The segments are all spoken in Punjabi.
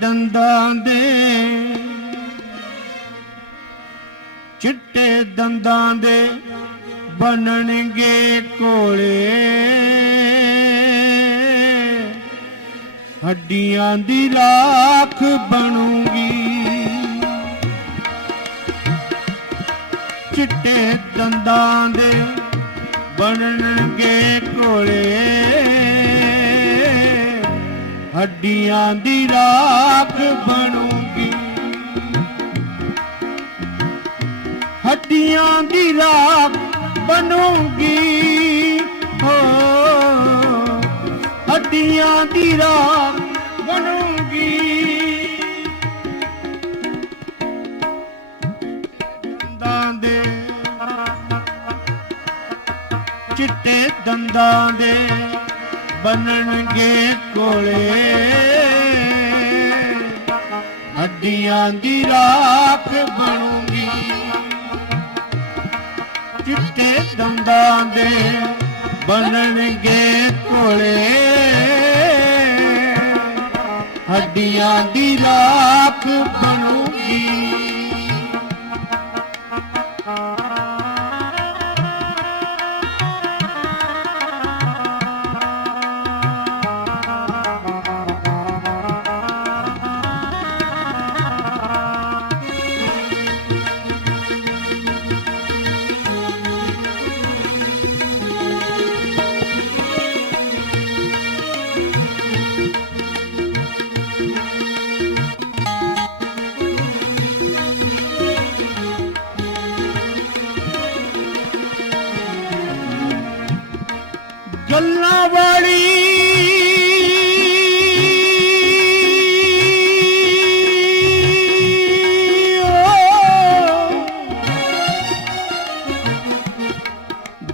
ਦੰਦਾਂ ਦੇ ਚਿੱਟੇ ਦੰਦਾਂ ਦੇ ਬਣਨਗੇ ਕੋਲੇ। ਹੱਡੀਆਂ ਦੀ ਰਾਖ ਬਣੂਗੀ। ਚਿੱਟੇ ਦੰਦਾਂ ਦੇ ਬਣਨਗੇ ਹੱਡੀਆਂ ਦੀ ਰਾਖ ਬਣੂਗੀ। ਹੱਡੀਆਂ ਦੀ ਰਾਖ ਬਣੂਗੀ। ਹੋ, ਹੱਡੀਆਂ ਦੀ ਰਾਖ ਬਣੂਗੀ। ਦੰਦਾਂ ਦੇ ਚਿੱਟੇ ਦੰਦਾਂ ਦੇ ਬਣਨਗੇ ਕੋਲੇ। ਹੱਡੀਆਂ ਦੀ ਰਾਖ ਬਣੂਗੀ। ਚਿੱਟੇ ਦੰਦਾਂ ਦੇ ਬਣਨਗੇ ਕੋਲੇ। ਹੱਡੀਆਂ ਦੀ ਰਾਖ ਬਣੂਗੀ।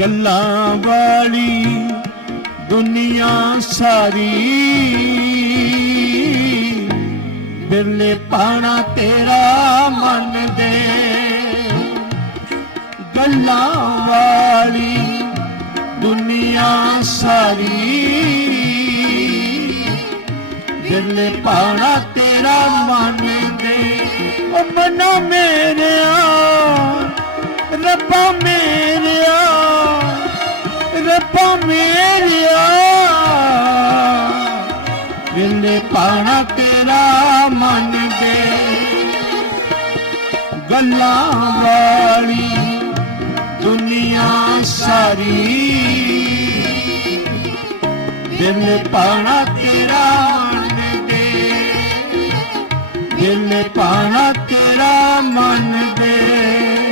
ਗੱਲਾਂ ਵਾਲੀ ਦੁਨੀਆ ਸਾਰੀ। ਬਿਰਲੇ ਪਾਣਾ ਤੇਰਾ ਮਨ ਦੇ। ਗੱਲਾਂ ਵਾਲੀ ਦੁਨੀਆ ਸਾਰੀ। ਦਿਲ ਪਾਣਾ ਤੇਰਾ ਮਨ ਦੇ। ਉਹ ਮਨੋ ਮੇਰਿਆ, ਰੱਬਾ ਮੇਰਿਆ ਰੱਬਾ ਮੇਰਿਆ ਦਿਲ ਪਾਣਾ ਤੇਰਾ ਮਨ ਦੇ ਗੱਲਾਂ ਵਾਲੀ ਦੁਨੀਆ ਸਾਰੀ। ਦਿਲ ਪਾਣਾ ਤੇਰਾ ਮਨ ਦੇ ਦਿਲ ਪਾਣਾ ਤੇਰਾ ਮਨ ਦੇ।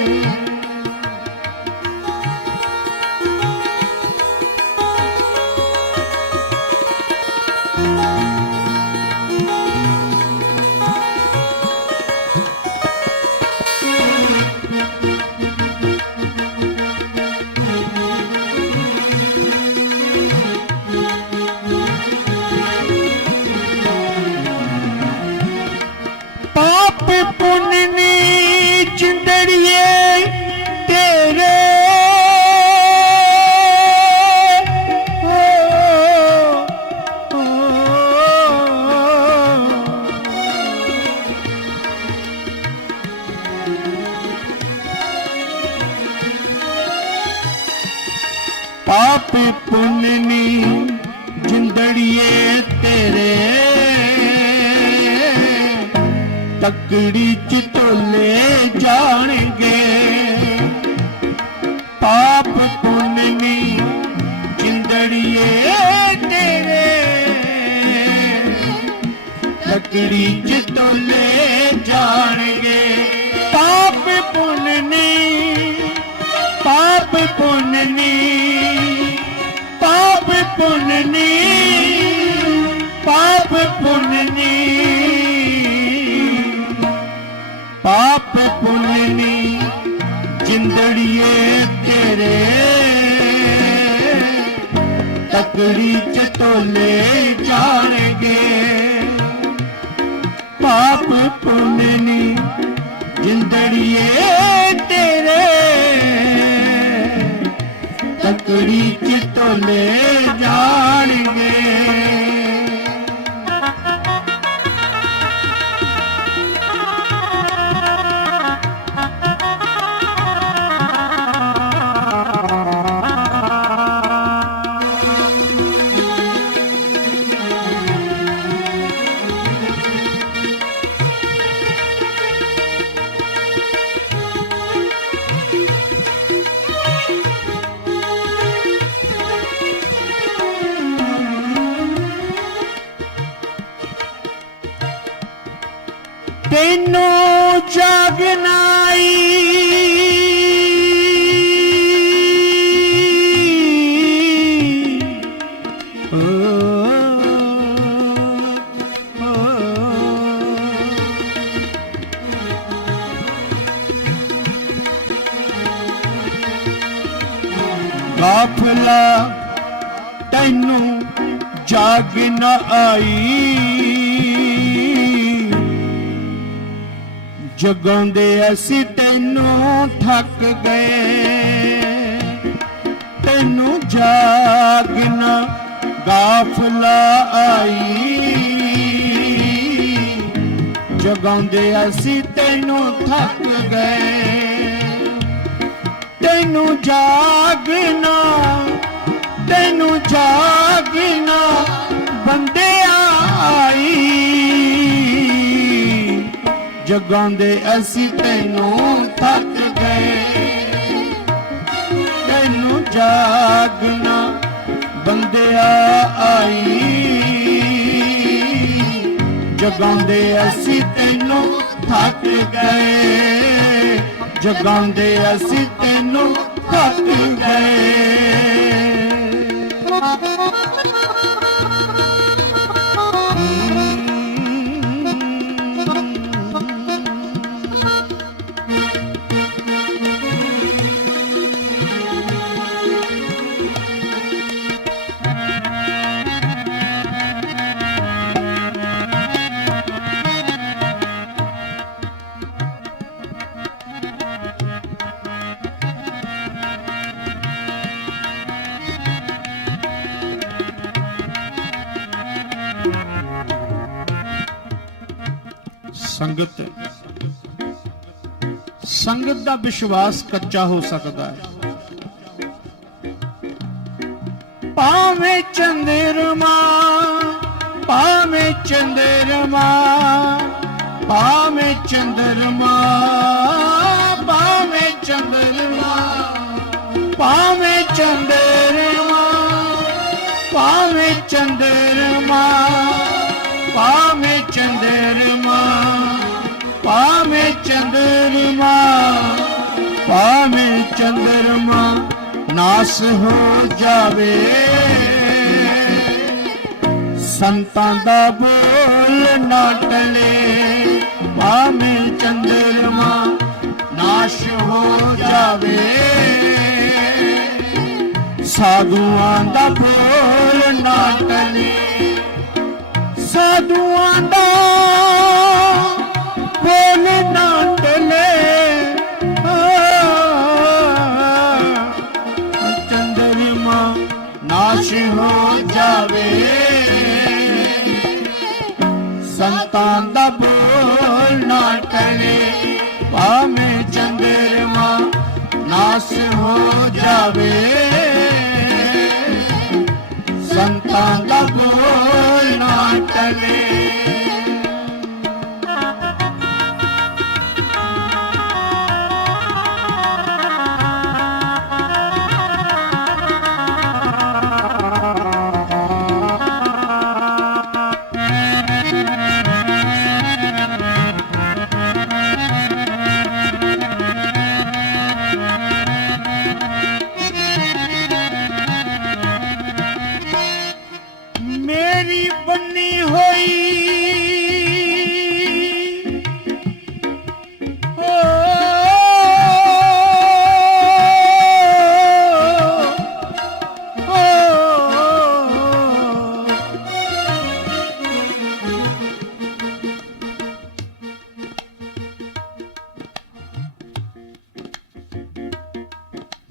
ਪਾਪ ਪੁੰਨੀ ਜਿੰਦੜੀਏ ਤੇਰੇ। ਤਕੜੀ ਚ ਤੋਲੇ ਜਾਣਗੇ। ਪਾਪ ਪੁੰਨੀ ਜਿੰਦੜੀਏ ਤੇਰੇ। ਤਕੜੀ ਚ ਤੋਲੇ ਗਾਫਲਾ ਤੈਨੂੰ ਜਾਗ ਨਾ ਆਈ। ਜਗਾਉਂਦੇ ਅਸੀਂ ਤੈਨੂੰ ਥੱਕ ਗਏ। ਤੈਨੂੰ ਜਾਗ ਨਾ ਗਾਫਲਾ ਆਈ। ਜਗਾਉਂਦੇ ਅਸੀਂ ਤੈਨੂੰ ਥੱਕ ਗਏ। ਤੈਨੂੰ ਜਾਗਣਾ ਤੈਨੂੰ ਜਾਗਣਾ, ਬੰਦਿਆ ਆਈ। ਜਗਾਉਂਦੇ ਅਸੀਂ ਤੈਨੂੰ ਥੱਕ ਗਏ। ਤੈਨੂੰ ਜਾਗਣਾ, ਬੰਦਿਆ ਆਈ। ਜਗਾਉਂਦੇ ਅਸੀਂ ਤੈਨੂੰ ਥੱਕ ਗਏ। ਜਗਾਉਂਦੇ ਅਸੀਂ no, not today. ਸੰਗਤ ਸੰਗਤ ਦਾ ਵਿਸ਼ਵਾਸ ਕੱਚਾ ਹੋ ਸਕਦਾ ਹੈ। ਭਾਵੇਂ ਚੰਦਰਮਾ ਭਾਵੇਂ ਚੰਦਰਮਾ ਭਾਵੇਂ ਚੰਦਰਮਾ। ਨਾਸ ਹੋ ਜਾਵੇ। ਸੰਤਾਂ ਦਾ ਬੋਲ ਨਾ ਟਲੇ। ਭਾਵੇਂ ਚੰਦਰਮਾ ਨਾਸ਼ ਹੋ ਜਾਵੇ। ਸਾਧੂਆਂ ਦਾ ਬੋਲ ਨਾ ਟਲੇ। ਸਾਧੂਆਂ ਦਾ ਨਾਸ਼ ਹੋ ਜਾਵੇ। ਸੰਤਾਂ ਦਾ ਬੋਲ ਨਾ ਟਲੇ ਭਾਵੇਂ ਚੰਦਰਮਾ ਨਾਸ਼ ਹੋ ਜਾਵੇ। ਸੰਤਾਂ ਮੇਰੀ ਬੰਨੀ ਹੋਈ।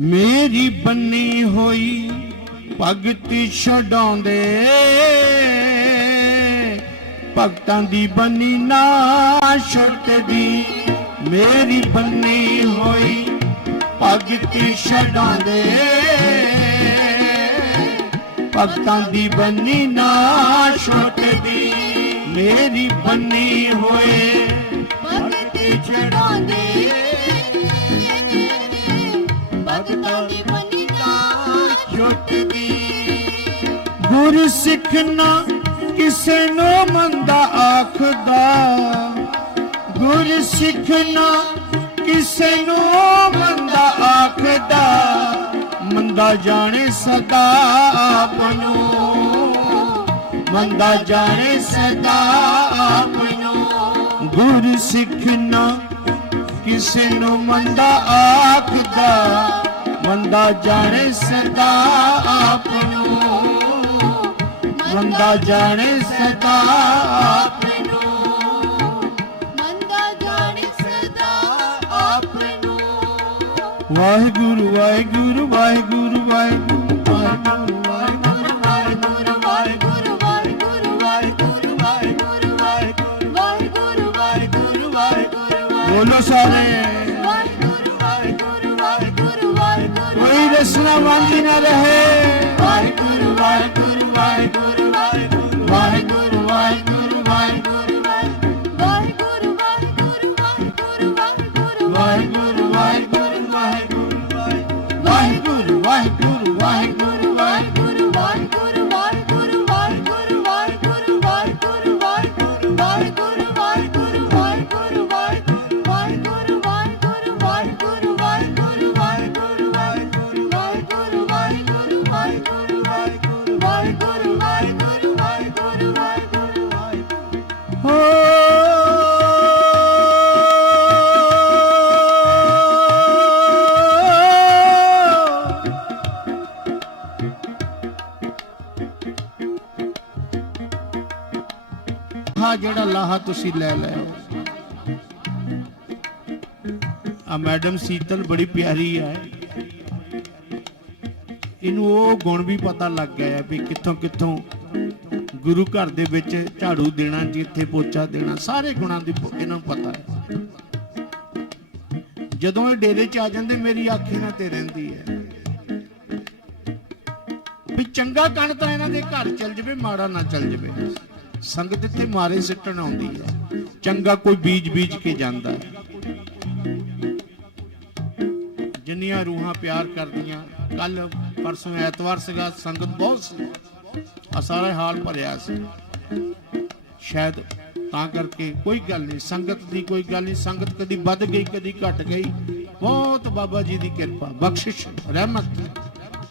ਮੇਰੀ ਬੰਨੀ ਹੋਈ ਭਗਤੀ ਛਡਾਉਂਦੇ। ਭਗਤਾਂ ਦੀ ਬੰਨੀ ਨਾ ਛੁੱਟਦੀ ਮੇਰੀ ਬੰਨੀ ਹੋਈ ਭਗਤੀ ਛਡਾਉਂਦੇ ਭਗਤਾਂ ਦੀ ਬੰਨੀ ਨਾ ਛੁੱਟਦੀ ਮੇਰੀ ਬੰਨੀ ਹੋਏ ਭਗਤੀ ਛਡਾਉਂਦੇ ਭਗਤਾਂ ਦੀ ਬਣੀ ਤਾਂ ਛੁੱਟਦੀ ਗੁਰ ਸਿੱਖ ਨਾ ਕਿਸੇ ਨੂੰ ਮੰਦਾ ਆਖਦਾ। ਗੁਰ ਸਿੱਖਣਾ ਕਿਸੇ ਨੂੰ ਮੰਦਾ ਆਖਦਾ। ਮੰਦਾ ਜਾਣੇ ਸਦਾ ਆਪ ਨੂੰ ਮੰਦਾ ਜਾਣੇ ਸਦਾ ਆਪ ਨੂੰ ਗੁਰ ਸਿੱਖਣਾ ਕਿਸੇ ਨੂੰ ਮੰਦਾ ਆਖਦਾ। ਮੰਦਾ ਜਾਣੇ ਸਦਾ ਮੰਦਾ ਜਾਣੇ ਸਦਾ ਵਾਹਿਗੁਰੂ ਵਾਹਿਗੁਰੂ ਵਾਹਿਗੁਰੂ ਵਾਹਿਗੁਰੂ ਵਾਹਿਗੁਰੂ ਵਾਹਿਗੁਰੂ ਵਾਹਿਗੁਰੂ ਵਾਹਿਗੁਰੂ ਵਾਹਿਗੁਰੂ ਵਾਹਿਗੁਰੂ ਵਾਹਿਗੁਰੂ ਵਾਹਿਗੁਰੂ ਬੋਲੋ ਸਾਰੇ ਕੋਈ ਰਸਨਾ ਵਾਂਝੀ ਨਾ ਰਹੇ ਤੁਸੀਂ ਲੈ ਲਿਓ ਆ ਮੈਡਮ ਸੀਤਲ ਬੜੀ ਪਿਆਰੀ ਹੈ। ਇਹਨੂੰ ਉਹ ਗੁਣ ਵੀ ਪਤਾ ਲੱਗ ਗਿਆ ਵੀ ਕਿੱਥੋਂ ਕਿੱਥੋਂ ਗੁਰੂ ਘਰ ਦੇ ਵਿੱਚ ਝਾੜੂ ਦੇਣਾ, ਜਿੱਥੇ ਪੋਚਾ ਦੇਣਾ, ਸਾਰੇ ਗੁਣਾਂ ਦੀ ਇਹਨਾਂ ਨੂੰ ਪਤਾ ਹੈ। ਜਦੋਂ ਇਹ ਡੇਰੇ 'ਚ ਆ ਜਾਂਦੇ, ਮੇਰੀ ਆਖੀ ਨਾਲ ਤੇ ਰਹਿੰਦੀ ਹੈ। ਵੀ ਚੰਗਾ ਕਣ ਤਾਂ ਇਹਨਾਂ ਦੇ ਘਰ ਚੱਲ ਜਵੇ, ਮਾੜਾ ਨਾ ਚੱਲ ਜਵੇ। ਸੰਗਤ ਇੱਥੇ ਮਾਰੇ ਸਿੱਟਣ ਆਉਂਦੀ ਹੈ। ਚੰਗਾ ਕੋਈ ਬੀਜ ਬੀਜ ਕੇ ਜਾਂਦਾ ਹੈ। ਜਿੰਨੀਆਂ ਰੂਹਾਂ ਪਿਆਰ ਕਰਦੀਆਂ ਕੱਲ ਪਰਸੋਂ, ਐਤਵਾਰ ਸੀਗਾ, ਸੰਗਤ ਬਹੁਤ ਸੀ। ਆ ਸਾਰਾ ਹਾਲ ਭਰਿਆ ਸੀ। ਸ਼ਾਇਦ ਤਾਂ ਕਰਕੇ ਕੋਈ ਗੱਲ ਨਹੀਂ, ਸੰਗਤ ਦੀ ਕੋਈ ਗੱਲ ਨਹੀਂ, ਸੰਗਤ ਕਦੀ ਵੱਧ ਗਈ, ਕਦੀ ਘਟ ਗਈ। ਬਹੁਤ ਬਾਬਾ ਜੀ ਦੀ ਕਿਰਪਾ, ਬਖਸ਼ਿਸ਼, ਰਹਿਮਤ।